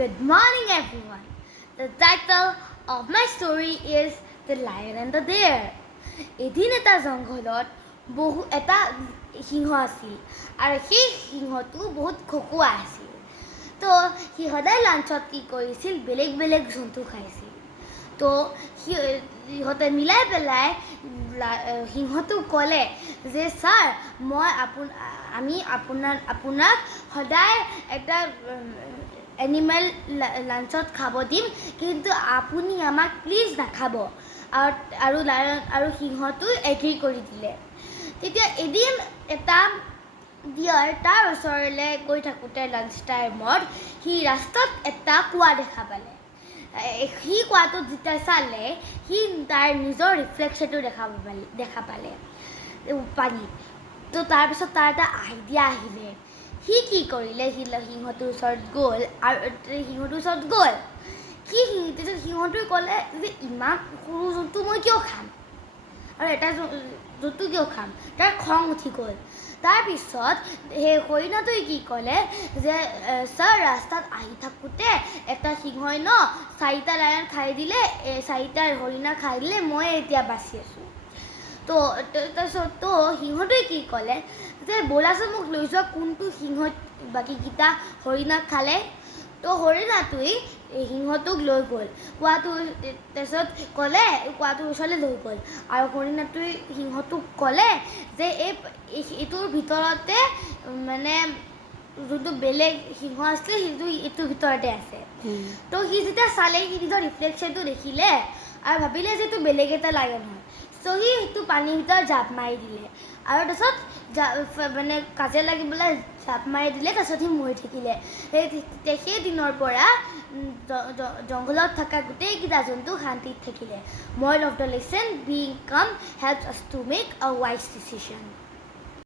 Good morning, everyone. The title of my story is The Lion and the Bear. এদিন এটা জংঘলত এটা সিংহ আছিল আৰু সেই সিংহটো বহুত খকুৱা আছিল। তো সি সদায় লাঞ্চত কি কৰিছিল, বেলেগ বেলেগ জন্তু খাইছিল। তো সিহঁতে মিলাই পেলাই সিংহটোক ক'লে যে ছাৰ আমি আপোনাক সদায় এটা এনিমেল লাঞ্চত খাব দিম, কিন্তু আপুনি আমাক প্লিজ নাখাব। আৰু সিংহটো এগ্ৰী কৰি দিলে। তেতিয়া এদিন এটা ডিয়াৰ তাৰ ওচৰলৈ গৈ থাকোঁতে লাঞ্চ টাইমত সি ৰাস্তাত এটা কুঁৱা দেখা পালে। সি কুঁৱাটোত যেতিয়া চালে, সি তাৰ নিজৰ ৰিফ্লেকশ্যনটো দেখা পালে পানীত। তো তাৰপিছত তাৰ এটা আইডিয়া আহিলে। সি কি কৰিলে, সিংহটোৰ ওচৰত গ'ল সিংহটোৱে ক'লে যে ইমান সৰু জন্তু মই কিয় খাম, আৰু এটা জন্তু কিয় খাম। তাৰ খং উঠি গ'ল। তাৰপিছত সেই হৰিণাটোৱে কি ক'লে যে ছাৰ, ৰাস্তাত আহি থাকোঁতে এটা সিংহই 4টা লায়ন খাই দিলে, 4টা হৰিণা খাই দিলে, মই এতিয়া বাচি আছোঁ। তো সিংহটোৱে কি ক'লে যে ব'লাচোন মোক লৈ যোৱা, কোনটো সিংহই বাকীকেইটা হৰিণাক খালে। তো হৰিণাটোৱে সিংহটোক লৈ গ'ল তাৰপিছত ক'লে, কুঁৱাটোৰ ওচৰলৈ লৈ গ'ল আৰু হৰিণাটোৱে সিংহটোক ক'লে যে এইটোৰ ভিতৰতে মানে যোনটো বেলেগ সিংহ আছিলে সেইটো এইটোৰ ভিতৰতে আছে। তো সি যেতিয়া চালে, সি নিজৰ ৰিফ্লেকশ্যনটো দেখিলে আৰু ভাবিলে যে এইটো বেলেগ এটা লায়ন হয়। চ' সি সেইটো পানীৰ ভিতৰত জাপ মাৰি দিলে আৰু তাৰপিছত মানে কাজিয়া লাগিবলৈ জাপ মাৰি দিলে। তাৰপিছত সি মৰি থাকিলে। সেই দিনৰ পৰা জংঘলত থকা গোটেইকেইটা জন্তু শান্তিত থাকিলে। Moral of the lesson: being calm helps us to make a wise decision.